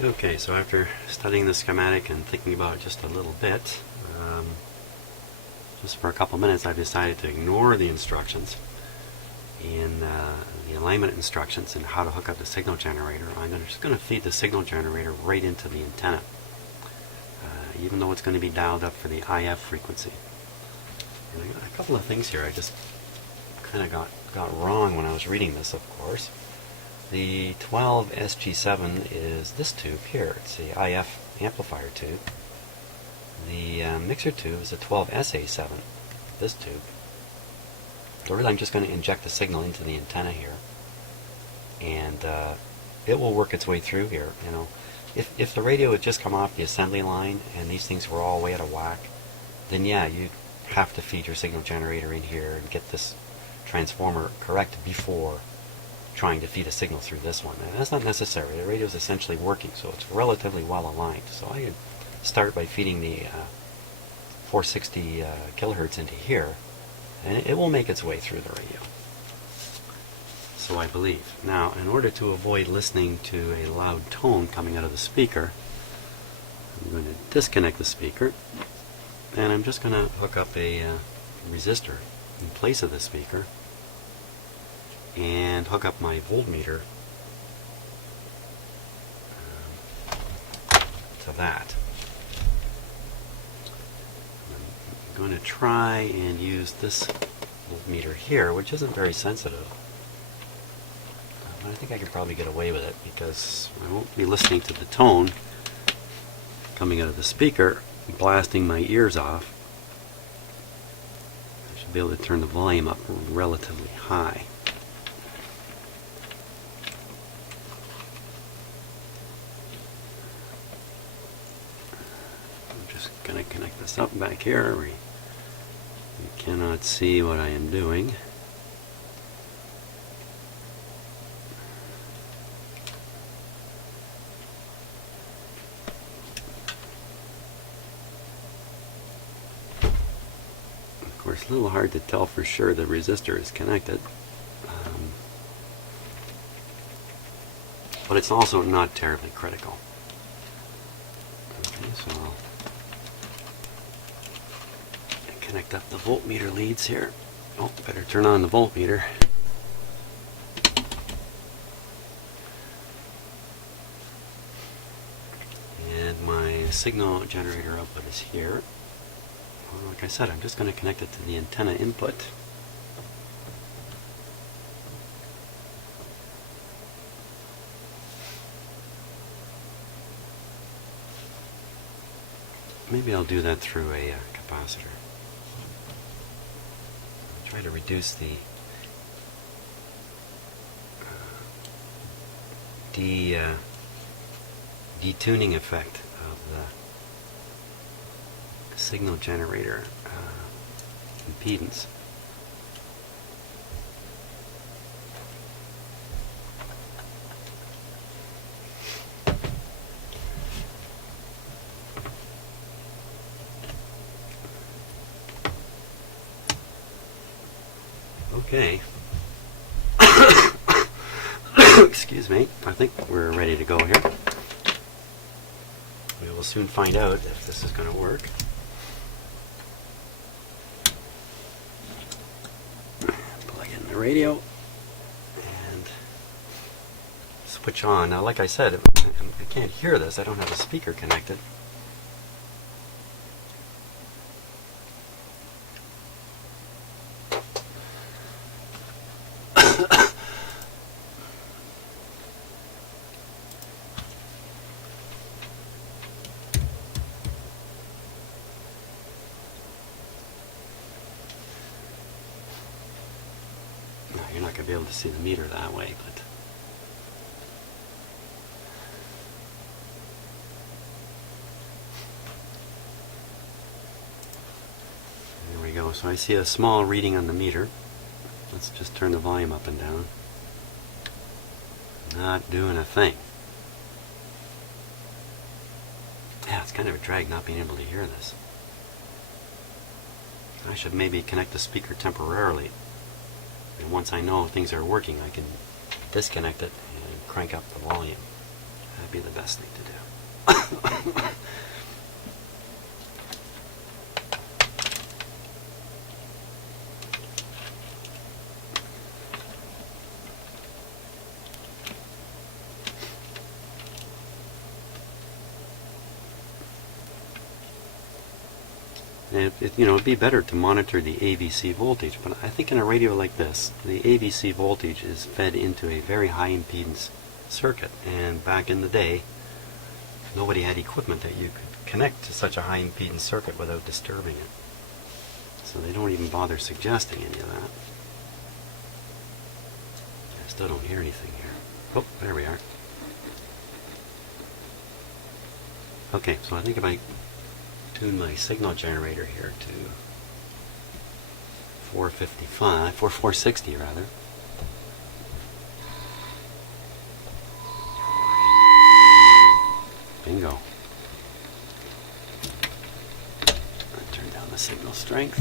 Okay, so after studying the schematic and thinking about it just a little bit, just for a couple minutes, I've decided to ignore the instructions and the alignment instructions and how to hook up the signal generator. I'm just going to feed the signal generator right into the antenna, even though it's going to be dialed up for the IF frequency. And I got a couple of things here I just kind of got wrong when I was reading this, of course. The 12SG7 is this tube here. It's the IF amplifier tube. The mixer tube is a 12SA7, this tube. So really I'm just going to inject the signal into the antenna here, and it will work its way through here. You know, if the radio had just come off the assembly line and these things were all way out of whack, then yeah, you'd have to feed your signal generator in here and get this transformer correct before trying to feed a signal through this one. And that's not necessary. The radio is essentially working, so it's relatively well aligned. So I can start by feeding the 460 kilohertz into here, and it will make its way through the radio. So I believe. Now, in order to avoid listening to a loud tone coming out of the speaker, I'm going to disconnect the speaker, and I'm just going to hook up a resistor in place of the speaker and hook up my voltmeter to that. I'm going to try and use this voltmeter here, which isn't very sensitive. But I think I can probably get away with it because I won't be listening to the tone coming out of the speaker, blasting my ears off. I should be able to turn the volume up relatively high. Going to connect this up back here where you cannot see what I am doing. Of course, a little hard to tell for sure the resistor is connected, but it's also not terribly critical. Okay, so I'll connect up the voltmeter leads here. Oh, better turn on the voltmeter. And my signal generator output is here. Well, like I said, I'm just going to connect it to the antenna input. Maybe I'll do that through a capacitor. Try to reduce the detuning effect of the signal generator impedance. Okay. Excuse me. I think we're ready to go here. We will soon find out if this is going to work. Plug in the radio and switch on. Now, like I said, I can't hear this. I don't have a speaker connected. You're not going to be able to see the meter that way, but there we go. So I see a small reading on the meter. Let's just turn the volume up and down. Not doing a thing. Yeah, it's kind of a drag not being able to hear this. I should maybe connect the speaker temporarily. And once I know things are working, I can disconnect it and crank up the volume. be the best thing to do. And it'd be better to monitor the AVC voltage, but I think in a radio like this, the AVC voltage is fed into a very high impedance circuit, and back in the day, nobody had equipment that you could connect to such a high impedance circuit without disturbing it. So they don't even bother suggesting any of that. I still don't hear anything here. Oh, there we are. Okay, so I think if I tune my signal generator here to 460 rather. Bingo. I turn down the signal strength.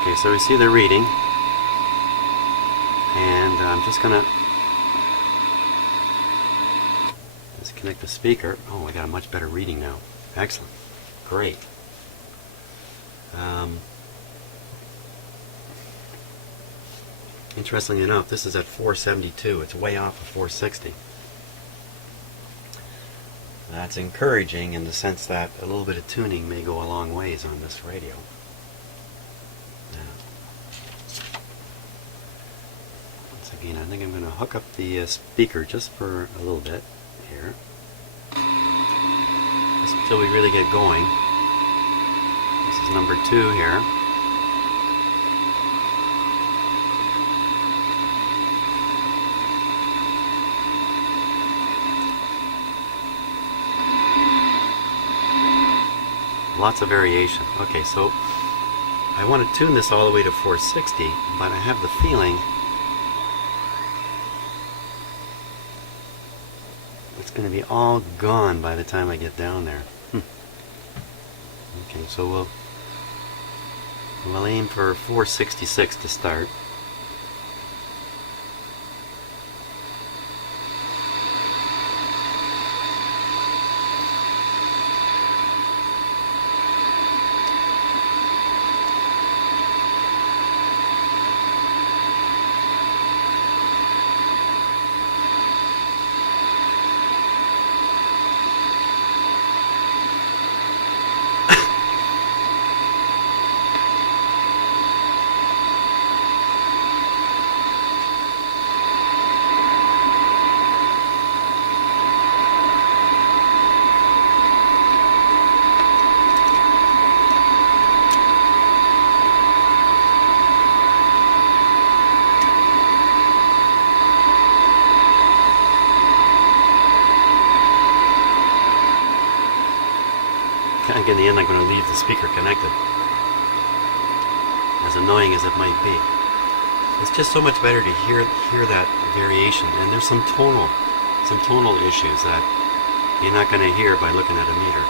Okay, so we see the reading, and I'm just going to disconnect the speaker. Oh, I got a much better reading now. Excellent. Great. Interestingly enough, this is at 472. It's way off of 460. That's encouraging in the sense that a little bit of tuning may go a long ways on this radio. Again, I think I'm going to hook up the speaker just for a little bit here, just until we really get going. This is number 2 here. Lots of variation. Okay, so I want to tune this all the way to 460, but I have the feeling it's going to be all gone by the time I get down there. Okay, so we'll aim for 466 to start. I think in the end I'm going to leave the speaker connected, as annoying as it might be. It's just so much better to hear that variation, and there's some tonal issues that you're not going to hear by looking at a meter.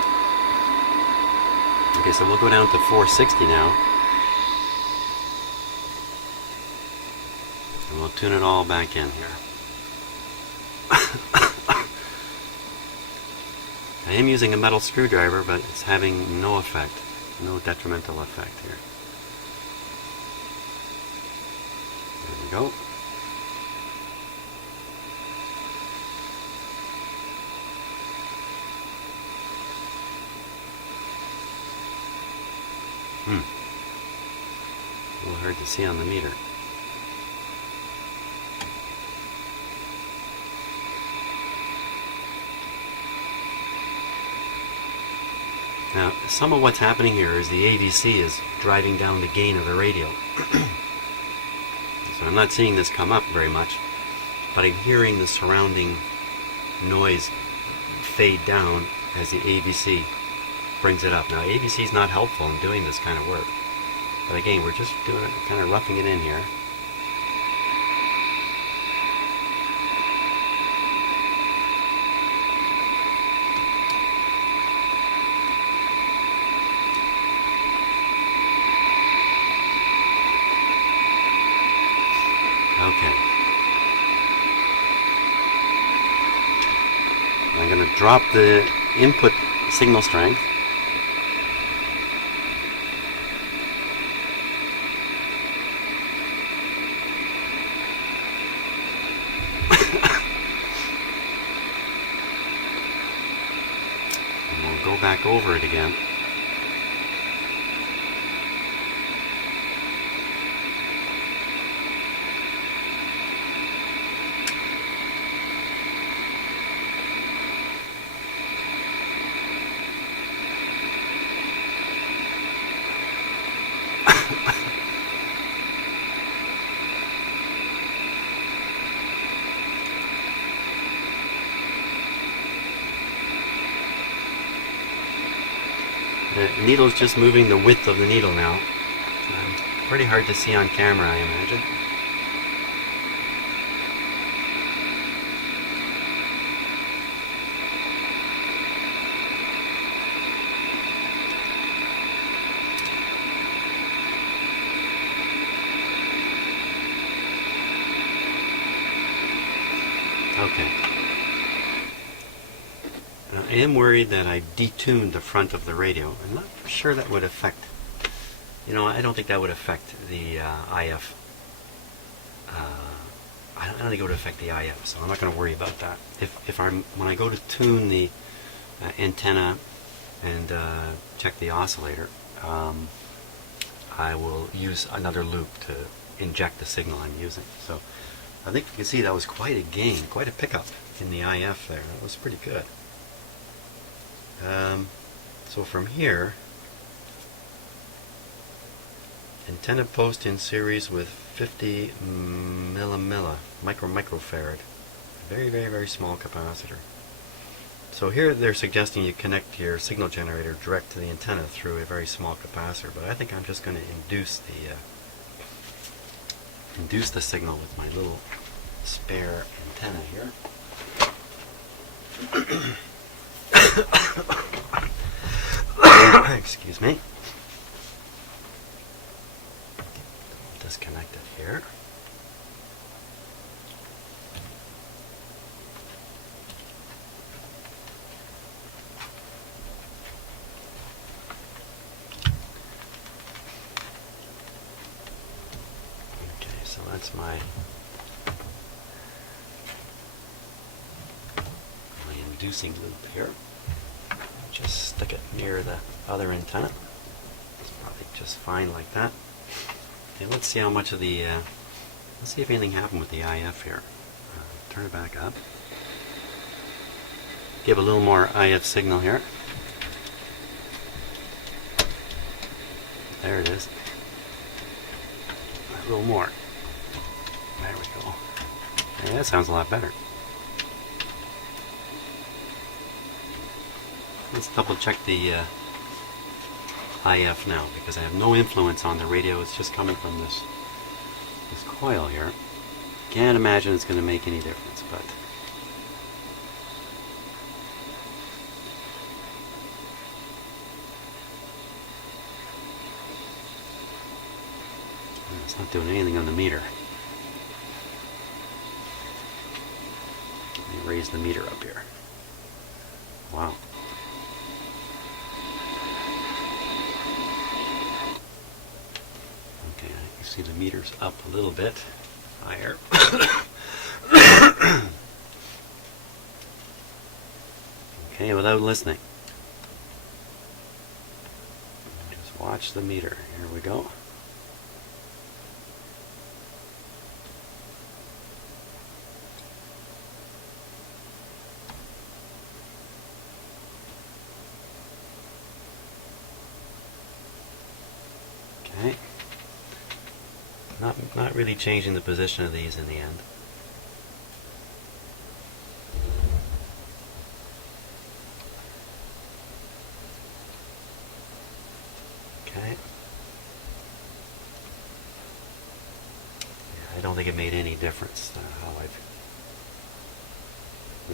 Okay, so we'll go down to 460 now, and we'll tune it all back in here. I am using a metal screwdriver, but it's having no effect, no detrimental effect here. There we go. A little hard to see on the meter. Now, some of what's happening here is the AVC is driving down the gain of the radio. So I'm not seeing this come up very much, but I'm hearing the surrounding noise fade down as the AVC brings it up. Now, AVC is not helpful in doing this kind of work, but again, we're just doing it, kind of roughing it in here. Okay. I'm going to drop the input signal strength. And we'll go back over it again. The needle's just moving the width of the needle now. Pretty hard to see on camera, I imagine. Okay. I am worried that I detuned the front of the radio. I'm not sure that would affect, I don't think that would affect the IF. I don't think it would affect the IF, so I'm not going to worry about that. When I go to tune the antenna and check the oscillator, I will use another loop to inject the signal I'm using. So I think you can see that was quite a gain, quite a pickup in the IF there. That was pretty good. So from here, antenna post in series with 50 microfarad. Very, very, very small capacitor. So here they're suggesting you connect your signal generator direct to the antenna through a very small capacitor, but I think I'm just going to induce the signal with my little spare antenna here. Excuse me. Disconnect it here. Okay, so that's my inducing loop here. Just stick it near the other antenna. It's probably just fine like that. Okay, let's see how much of the, let's see if anything happened with the IF here. Turn it back up. Give a little more IF signal here. There it is. A little more. There we go. Yeah, that sounds a lot better. Let's double check the IF now, because I have no influence on the radio. It's just coming from this coil here. Can't imagine it's going to make any difference, but it's not doing anything on the meter. Let me raise the meter up here. Wow. See, the meter's up a little bit higher. Okay, without listening. Just watch the meter. Here we go. Okay. Not really changing the position of these in the end. Okay. Yeah, I don't think it made any difference how I've.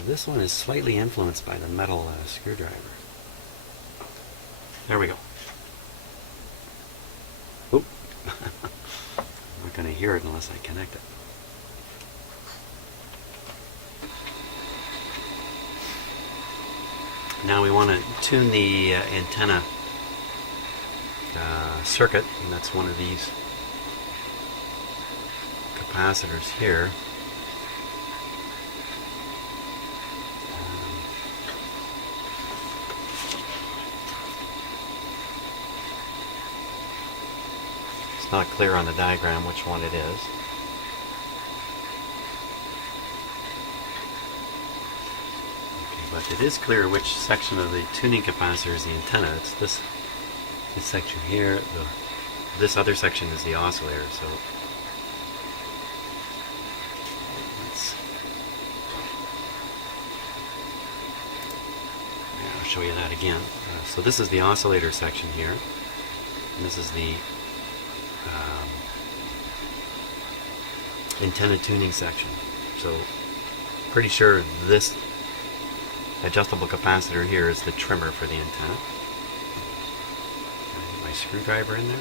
This one is slightly influenced by the metal screwdriver. There we go. Oop. I'm not going to hear it unless I connect it. Now we want to tune the antenna circuit, and that's one of these capacitors here. It's not clear on the diagram which one it is. But it is clear which section of the tuning capacitor is the antenna. It's this section here. This other section is the oscillator. So I'll show you that again. So this is the oscillator section here, and this is the antenna tuning section. So pretty sure this adjustable capacitor here is the trimmer for the antenna. Get my screwdriver in there.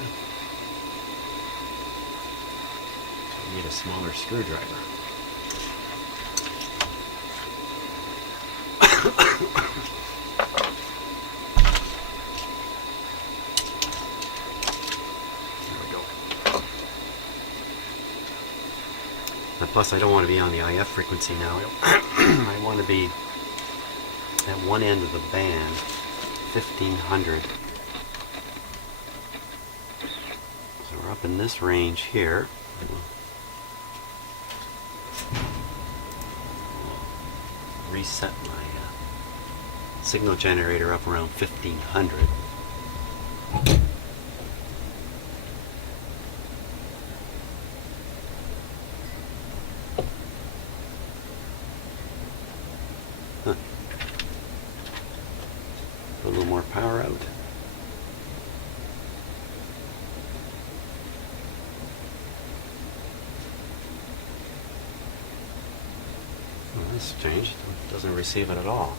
I need a smaller screwdriver. There we go. And plus, I don't want to be on the IF frequency now. I want to be at one end of the band, 1500. So we're up in this range here. Reset my signal generator up around 1500. A little more power out. Well, that's strange. It doesn't receive it at all.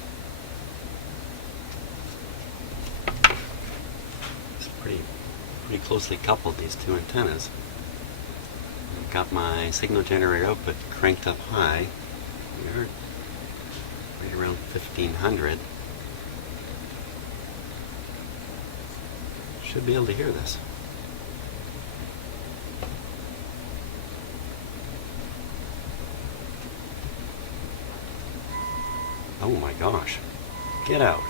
It's pretty closely coupled, these two antennas. I've got my signal generator output cranked up high. We're right around 1500. Should be able to hear this. Oh my gosh. Get out.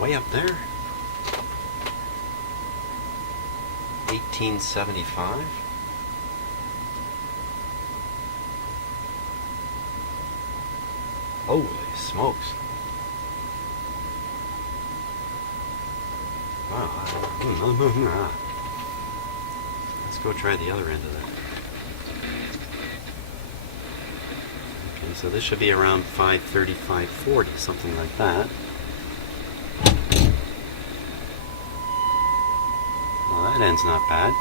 Way up there? 1875? Holy smokes. Wow. Let's go try the other end of that. Okay, so this should be around 530, 540, something like that. Well, that end's not bad.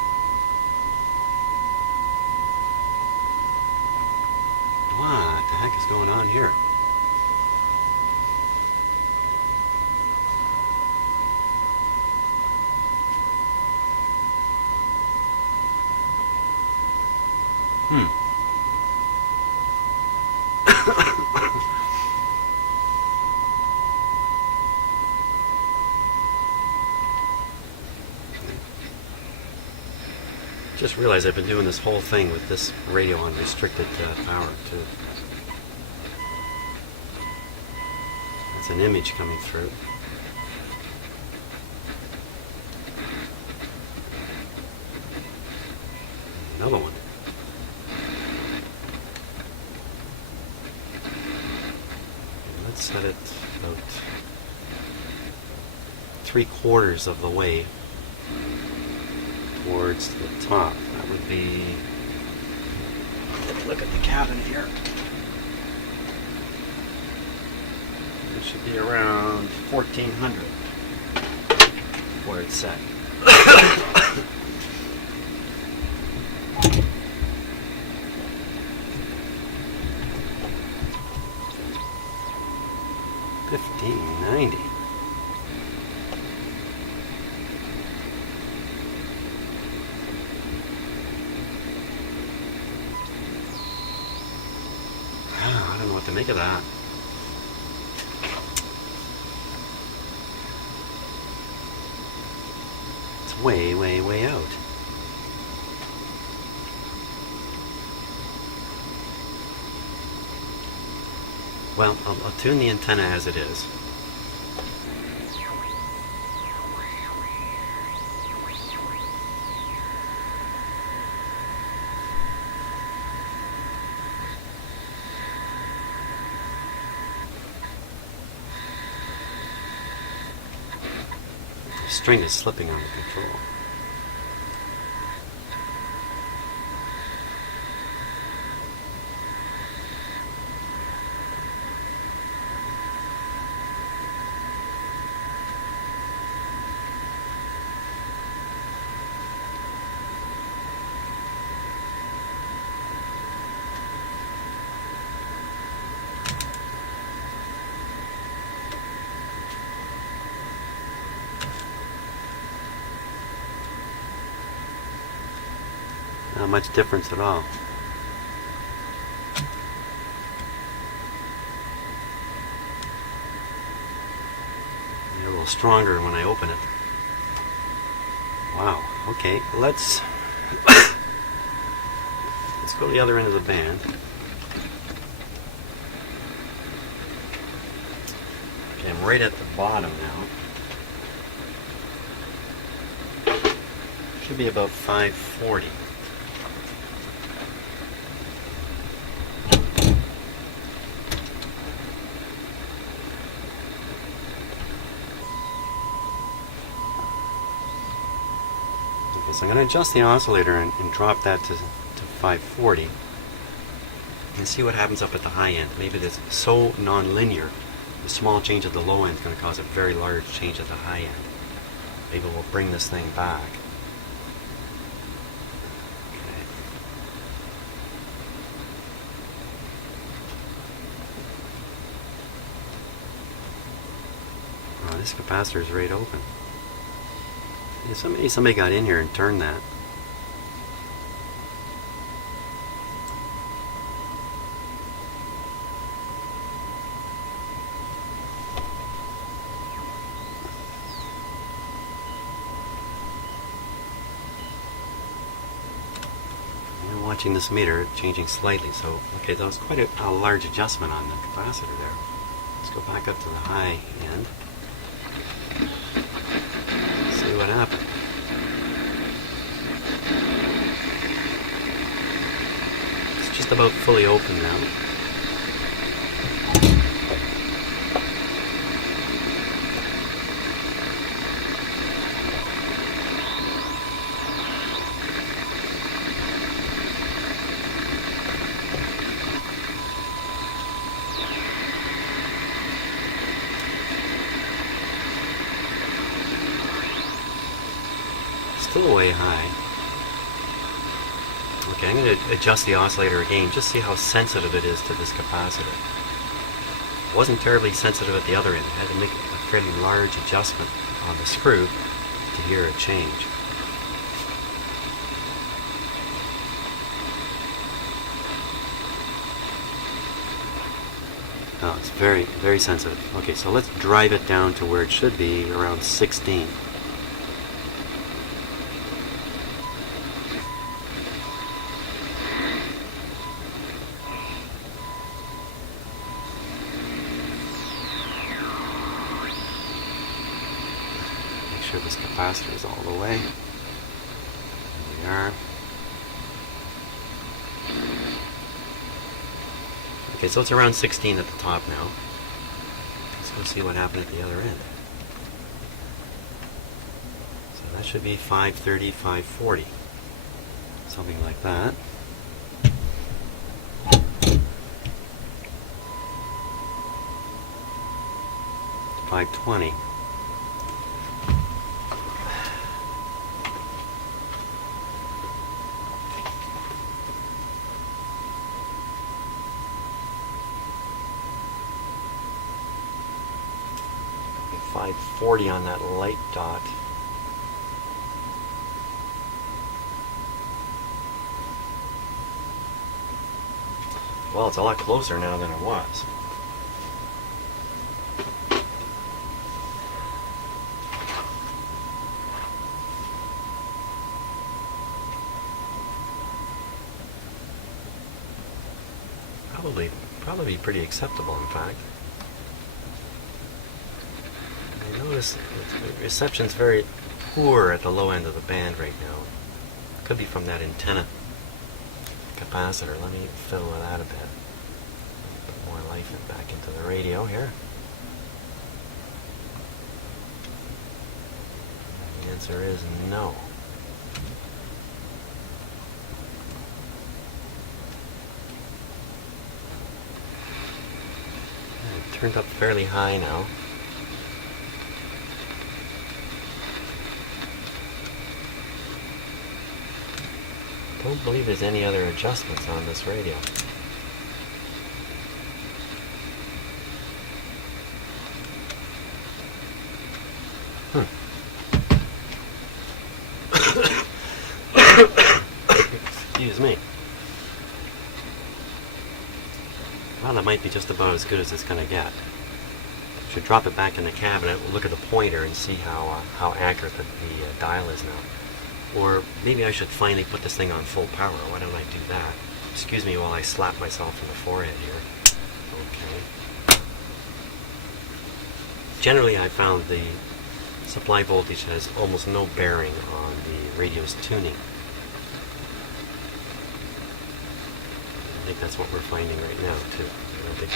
What the heck is going on here? Just realized I've been doing this whole thing with this radio on restricted power too. That's an image coming through. Another one. Let's set it about 3/4 of the way towards the top. That would be, look at the cabin here. It should be around 1400 where it's set. $15.90. I don't know what to make of that. it's way, way, way out. Well, I'll tune the antenna as it is. The string is slipping on the control. Not much difference at all. A little stronger when I open it. Wow. Okay, let's go to the other end of the band. Okay, I'm right at the bottom now. Should be about 540. So I'm going to adjust the oscillator and drop that to 540 and see what happens up at the high end. Maybe it's so non-linear, the small change at the low end is going to cause a very large change at the high end. Maybe we'll bring this thing back. Okay. Oh, this capacitor is right open. Somebody got in here and turned that. I'm watching this meter changing slightly, so okay, that was quite a large adjustment on the capacitor there. Let's go back up to the high end. See what happened. It's just about fully open now. Still way high. Okay, I'm going to adjust the oscillator again, just see how sensitive it is to this capacitor. It wasn't terribly sensitive at the other end. I had to make a fairly large adjustment on the screw to hear a change. Oh, it's very, very sensitive. Okay, so let's drive it down to where it should be, around 16. Make sure this capacitor is all the way. There we are. Okay, so it's around 16 at the top now. Let's go see what happened at the other end. So that should be 530, 540. Something like that. $520. $540 on that light dot. Well, it's a lot closer now than it was. probably be pretty acceptable, in fact. I notice the reception's very poor at the low end of the band right now. Could be from that antenna capacitor. Let me fiddle with that a bit. Put more life back into the radio here. The answer is no. It turned up fairly high now. Don't believe there's any other adjustments on this radio. Excuse me. Well, that might be just about as good as it's going to get. Should drop it back in the cabinet. We'll look at the pointer and see how accurate the dial is now. Or maybe I should finally put this thing on full power. Why don't I do that? Excuse me while I slap myself in the forehead here. Okay. Generally, I found the supply voltage has almost no bearing on the radio's tuning. I think that's what we're finding right now, too. I don't think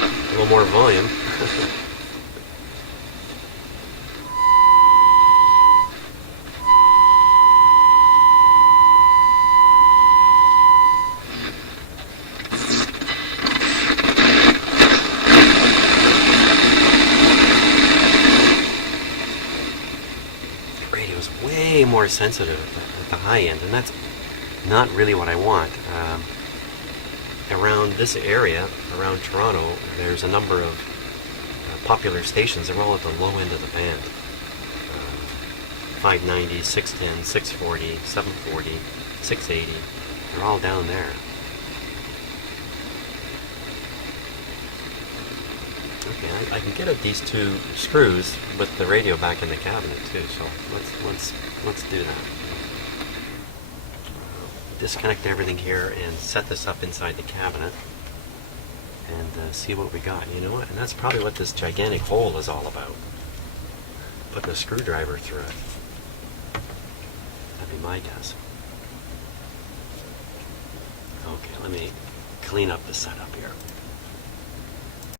a little more volume. The radio's way more sensitive at the high end, and that's not really what I want. Around this area, around Toronto, there's a number of popular stations. They're all at the low end of the band. 590, 610, 640, 740, 680. They're all down there. Okay, I can get at these two screws with the radio back in the cabinet too. So let's do that. Disconnect everything here and set this up inside the cabinet and see what we got. You know what? And that's probably what this gigantic hole is all about. Putting a screwdriver through it. That'd be my guess. Okay, let me clean up the setup here.